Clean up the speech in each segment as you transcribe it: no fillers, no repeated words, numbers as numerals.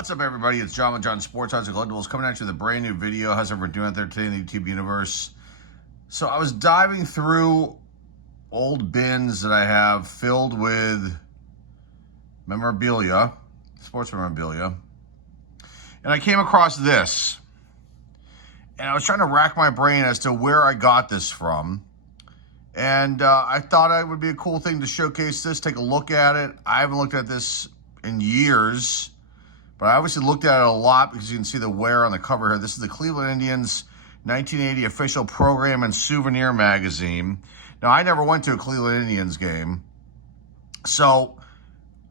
What's up, everybody? It's John with John Sports Odds and Collectibles coming at you with a brand new video. How's everyone doing out there today in the YouTube universe? So I was diving through old bins that I have filled with memorabilia, sports memorabilia, and I came across this. And I was trying to rack my brain as to where I got this from. And I thought it would be a cool thing to showcase this, take a look at it. I haven't looked at this in years, but I obviously looked at it a lot because you can see the wear on the cover here. This is the Cleveland Indians 1980 official program and souvenir magazine. Now, I never went to a Cleveland Indians game, so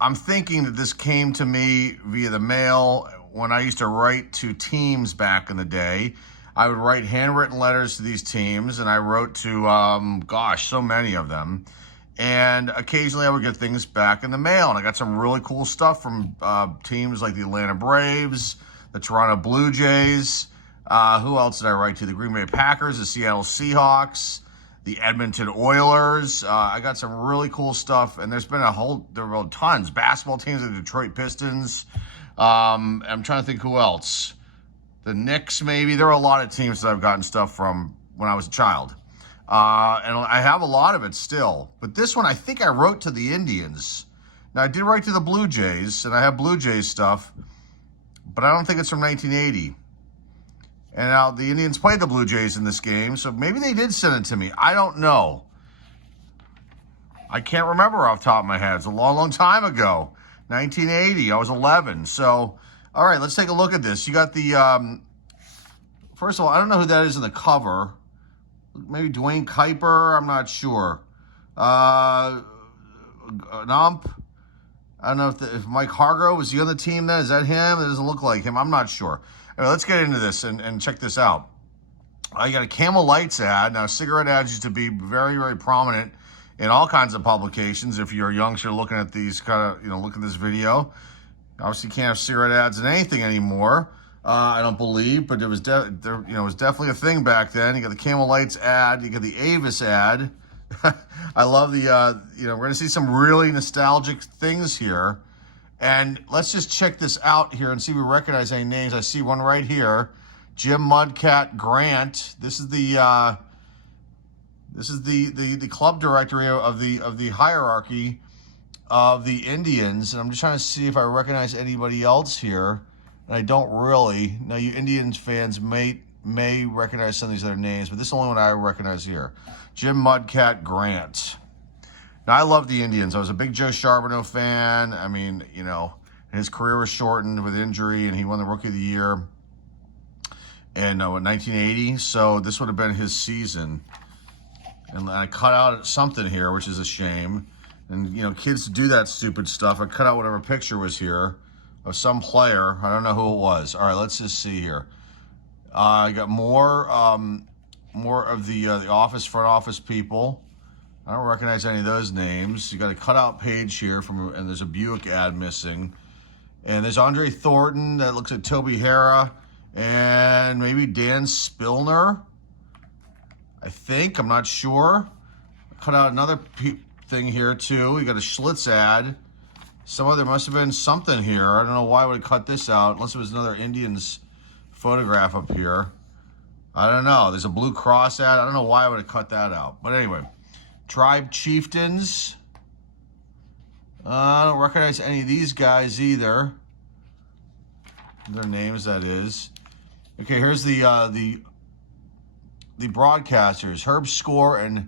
I'm thinking that this came to me via the mail when I used to write to teams back in the day. I would write handwritten letters to these teams, and I wrote to, so many of them. And occasionally I would get things back in the mail, and I got some really cool stuff from teams like the Atlanta Braves, the Toronto Blue Jays. Who else did I write to? The Green Bay Packers, the Seattle Seahawks, the Edmonton Oilers. I got some really cool stuff, and there were tons. Basketball teams, the Detroit Pistons. I'm trying to think who else. The Knicks, maybe. There are a lot of teams that I've gotten stuff from when I was a child. And I have a lot of it still. But this one, I think I wrote to the Indians. Now, I did write to the Blue Jays, and I have Blue Jays stuff, but I don't think it's from 1980. And now the Indians played the Blue Jays in this game, so maybe they did send it to me. I don't know. I can't remember off the top of my head. It's a long, long time ago. 1980. I was 11. So, all right, let's take a look at this. You got the, first of all, I don't know who that is in the cover. Maybe Dwayne Kuiper, I'm not sure. An ump. I don't know if Mike Hargrove, is he on the team then? Is that him? It doesn't look like him. I'm not sure. Anyway, let's get into this and check this out. You got a Camel Lights ad. Now, cigarette ads used to be very, very prominent in all kinds of publications. If you're a youngster looking at these look at this video. Obviously, you can't have cigarette ads in anything anymore. I don't believe, but it was definitely a thing back then. You got the Camel Lights ad, you got the Avis ad. I love the we're gonna see some really nostalgic things here, and let's just check this out here and see if we recognize any names. I see one right here, Jim Mudcat Grant. This is the club directory of the hierarchy of the Indians, and I'm just trying to see if I recognize anybody else here. And I don't really. Now, you Indians fans may recognize some of these other names, but this is the only one I recognize here. Jim Mudcat Grant. Now, I love the Indians. I was a big Joe Charbonneau fan. I mean, his career was shortened with injury, and he won the Rookie of the Year in 1980. So this would have been his season. And I cut out something here, which is a shame. And, kids do that stupid stuff. I cut out whatever picture was here of some player. I don't know who it was. All right, let's just see here. I got more of the office, front office people. I don't recognize any of those names. You got a cutout page here and there's a Buick ad missing. And there's Andre Thornton. That looks like Toby Hara. And maybe Dan Spillner, I think. I'm not sure. I cut out another thing here, too. You got a Schlitz ad. There must have been something here. I don't know why I would have cut this out, unless it was another Indians photograph up here. I don't know. There's a Blue Cross ad. I don't know why I would have cut that out. But anyway, Tribe Chieftains. I don't recognize any of these guys either. Their names, that is. Okay, here's the broadcasters. Herb Score and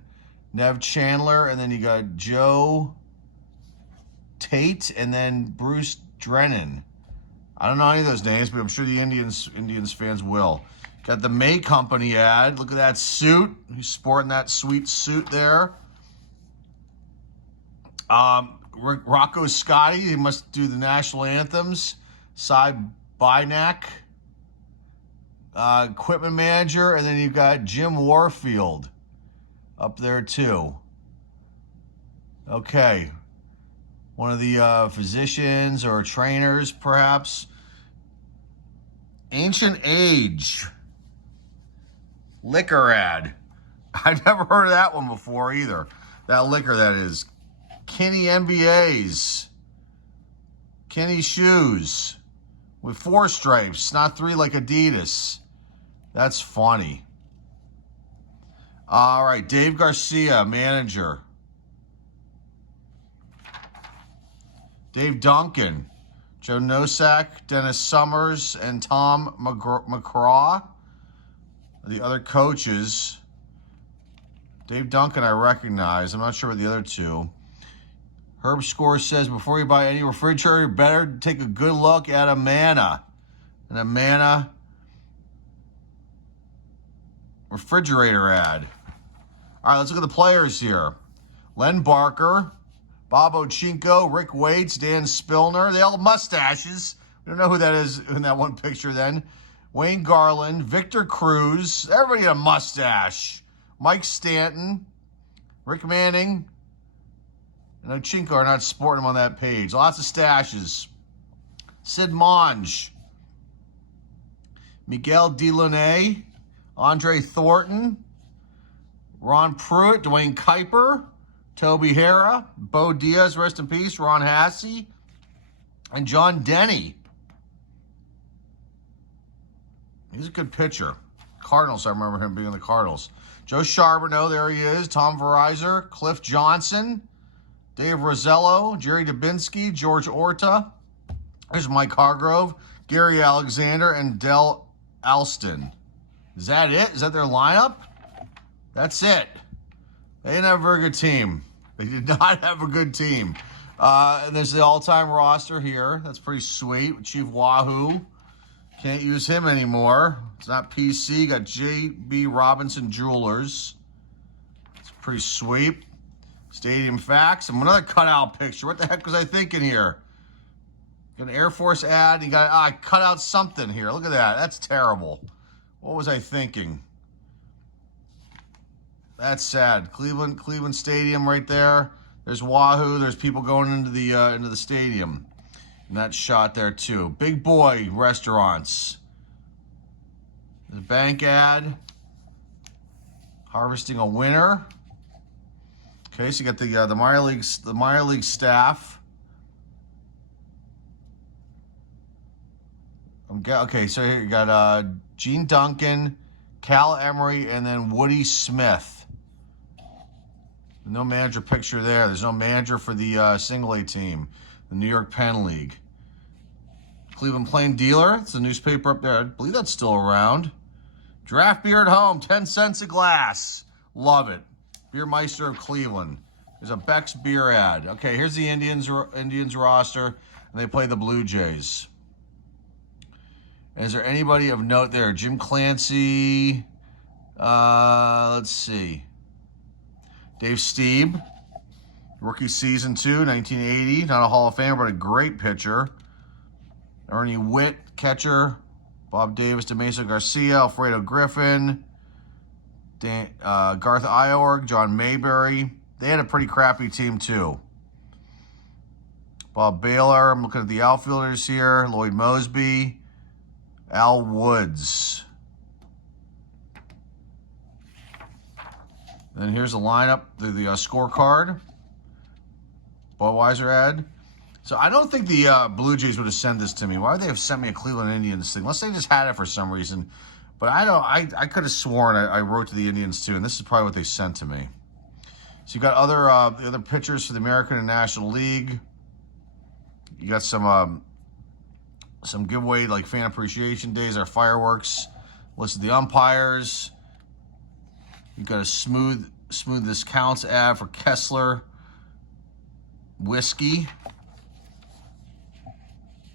Nev Chandler. And then you got Joe Tate and then Bruce Drennan. I don't know any of those names, but I'm sure the Indians fans will. Got the May Company ad. Look at that suit. He's sporting that sweet suit there. Rocco Scotty. He must do the national anthems. Cy Bynack, equipment manager, and then you've got Jim Warfield up there too. Okay. One of the physicians or trainers, perhaps. Ancient Age liquor ad. I've never heard of that one before either. That liquor, that is. Kenny MBAs. Kenny Shoes. with 4 stripes, not 3 like Adidas. That's funny. All right, Dave Garcia, manager. Dave Duncan, Joe Nosak, Dennis Summers, and Tom McCraw. The other coaches. Dave Duncan I recognize. I'm not sure about the other 2. Herb Score says, before you buy any refrigerator, better take a good look at Amana. An Amana refrigerator ad. All right, let's look at the players here. Len Barker, Bob Ochinko, Rick Waits, Dan Spillner. They all have mustaches. We don't know who that is in that one picture then. Wayne Garland, Victor Cruz. Everybody had a mustache. Mike Stanton, Rick Manning, and Ochinko are not sporting them on that page. Lots of stashes. Sid Monge, Miguel Delaunay, Andre Thornton, Ron Pruitt, Dwayne Kuiper, Toby Hara, Bo Diaz, rest in peace, Ron Hassey, and John Denny. He's a good pitcher. Cardinals, I remember him being in the Cardinals. Joe Charbonneau, there he is. Tom Verizor, Cliff Johnson, Dave Rosello, Jerry Dubinsky, George Orta. There's Mike Hargrove, Gary Alexander, and Del Alston. Is that it? Is that their lineup? That's it. They didn't have a very good team. They did not have a good team. And there's the all-time roster here. That's pretty sweet. Chief Wahoo. Can't use him anymore. It's not PC. Got J.B. Robinson Jewelers. It's pretty sweet. Stadium facts. And another cutout picture. What the heck was I thinking here? Got an Air Force ad. You got I cut out something here. Look at that. That's terrible. What was I thinking? That's sad. Cleveland Stadium right there. There's Wahoo. There's people going into the stadium. And that shot there too. Big Boy Restaurants. There's a bank ad. Harvesting a winner. Okay, so you got the minor league staff. Okay, so here you got Gene Duncan, Cal Emery, and then Woody Smith. No manager picture there. There's no manager for the single A team, the New York Penn League. Cleveland Plain Dealer. It's a newspaper up there. I believe that's still around. Draft beer at home, 10 cents a glass. Love it. Beer Meister of Cleveland. There's a Beck's beer ad. Okay, here's the Indians roster, and they play the Blue Jays. And is there anybody of note there? Jim Clancy. Let's see. Dave Stieb. Rookie season 2, 1980. Not a Hall of Famer, but a great pitcher. Ernie Witt, catcher. Bob Davis, DeMesa Garcia, Alfredo Griffin. Garth Iorg, John Mayberry. They had a pretty crappy team, too. Bob Baylor. I'm looking at the outfielders here. Lloyd Mosby. Al Woods. And then here's the lineup, the scorecard. Budweiser ad. So I don't think the Blue Jays would have sent this to me. Why would they have sent me a Cleveland Indians thing? Unless they just had it for some reason. But I could have sworn I wrote to the Indians too, and this is probably what they sent to me. So you got other pitchers for the American and National League. You got some giveaway like fan appreciation days or fireworks. List of the umpires. You got a smooth this counts ad for Kessler Whiskey.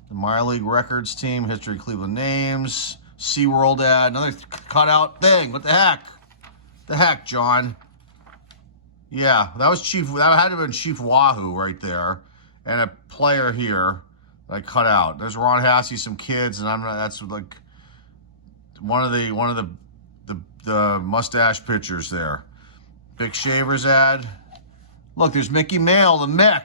The minor league records team, history of Cleveland names, SeaWorld ad, another cutout thing. What the heck? The heck, John? Yeah, that had to have been Chief Wahoo right there, and a player here that I cut out. There's Ron Hassey, some kids, and that's like one of the mustache pitchers there. Big Shavers ad. Look, there's Mickey Mail, the Mick.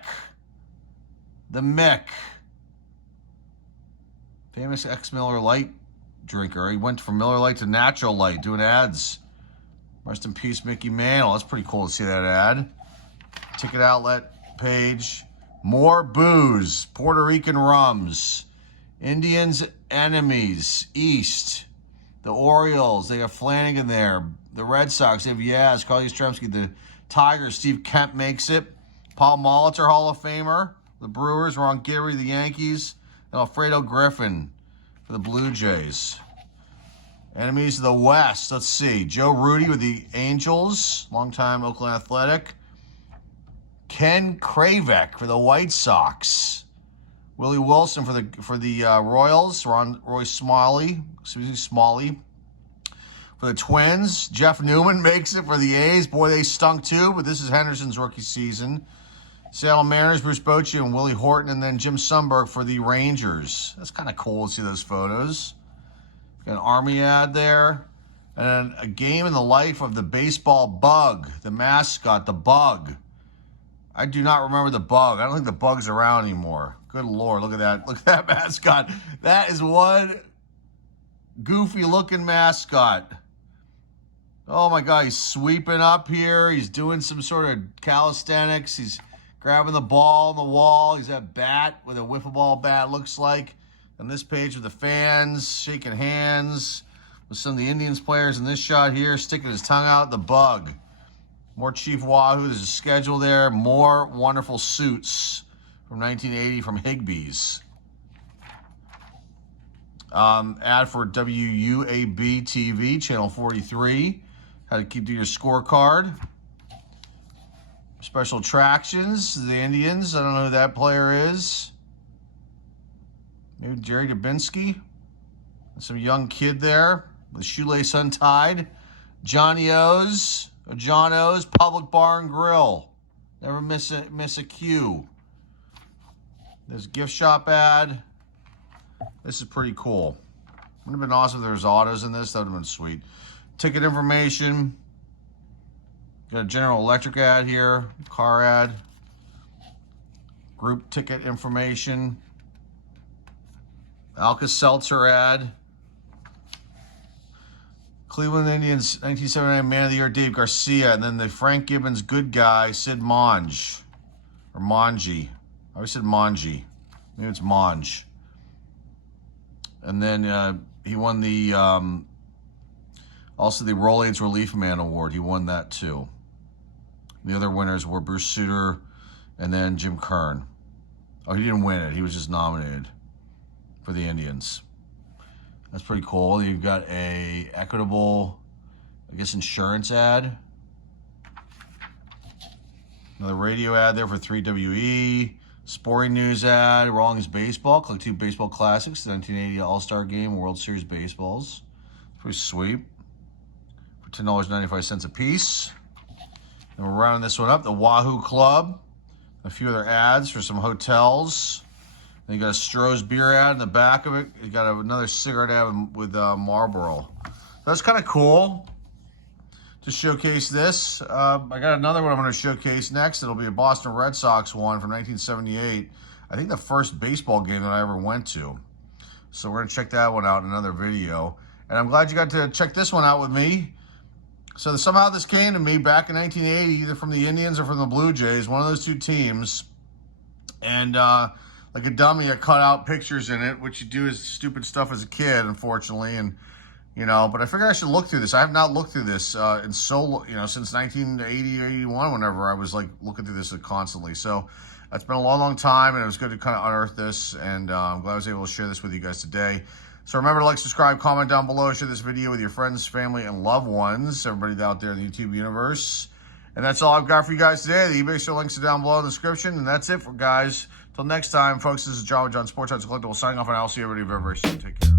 Famous ex-Miller Lite drinker. He went from Miller Lite to Natural Light doing ads. Rest in peace, Mickey Mantle. That's pretty cool to see that ad. Ticket outlet page. More booze. Puerto Rican rums. Indians enemies, East. The Orioles, they got Flanagan there. The Red Sox, they have Yaz, Carly Yastrzemski. The Tigers, Steve Kemp makes it. Paul Molitor, Hall of Famer. The Brewers, Ron Geary, the Yankees. And Alfredo Griffin for the Blue Jays. Enemies of the West, let's see. Joe Rudy with the Angels, longtime Oakland Athletic. Ken Kravec for the White Sox. Willie Wilson for the Royals. Roy Smalley for the Twins. Jeff Newman makes it for the A's. Boy, they stunk too, but this is Henderson's rookie season. Seattle Mariners, Bruce Bochy and Willie Horton, and then Jim Sundberg for the Rangers. That's kind of cool to see those photos. Got an Army ad there. And a game in the life of the baseball bug, the mascot, the bug. I do not remember the bug. I don't think the bug's around anymore. Good Lord, look at that. Look at that mascot. That is one goofy looking mascot. Oh my God, he's sweeping up here. He's doing some sort of calisthenics. He's grabbing the ball on the wall. He's got a bat with a wiffle ball bat, looks like. On this page with the fans, shaking hands with some of the Indians players in this shot here, sticking his tongue out, the bug. More Chief Wahoo. There's a schedule there. More wonderful suits from 1980 from Higbee's. Ad for WUAB TV, channel 43. How to do your scorecard. Special attractions, the Indians. I don't know who that player is. Maybe Jerry Dubinsky. Some young kid there with shoelace untied. John O's Public Bar and Grill. Never miss a cue. There's a gift shop ad. This is pretty cool. Would have been awesome if there was autos in this. That would have been sweet. Ticket information. Got a General Electric ad here. Car ad. Group ticket information. Alka-Seltzer ad. Cleveland Indians 1979 Man of the Year Dave Garcia, and then the Frank Gibbons good guy Sid Monge, or Monge. I always said Monge. Maybe it's Monge. And then he won the also the Rolaids Relief Man Award. He won that too. The other winners were Bruce Sutter and then Jim Kern. Oh, he didn't win it. He was just nominated for the Indians. That's pretty cool. You've got a Equitable, I guess, insurance ad. Another radio ad there for 3WE. Sporting news ad, Rawlings Baseball. Collect 2 baseball classics, the 1980 All-Star Game, World Series baseballs. Pretty sweet. For $10.95 a piece. And we're rounding this one up. The Wahoo Club. A few other ads for some hotels. And you got a Stroh's beer ad in the back of it. You got another cigarette ad with Marlboro. That's kind of cool to showcase this. I got another one I'm going to showcase next. It'll be a Boston Red Sox one from 1978. I think the first baseball game that I ever went to. So we're going to check that one out in another video. And I'm glad you got to check this one out with me. So somehow this came to me back in 1980, either from the Indians or from the Blue Jays, one of those two teams. And like a dummy, I cut out pictures in it, which you do is stupid stuff as a kid, unfortunately. And you know, but I figured I should look through this. I have not looked through this since 1980 or 81, whenever I was like looking through this constantly. So it's been a long, long time, and it was good to kind of unearth this. And I'm glad I was able to share this with you guys today. So remember to like, subscribe, comment down below, share this video with your friends, family, and loved ones, everybody out there in the YouTube universe. And that's all I've got for you guys today. The eBay store links are down below in the description. And that's it for guys. Till next time, folks, this is John with John Sports Cards Collectible signing off, and I'll see everybody very, very soon. Take care.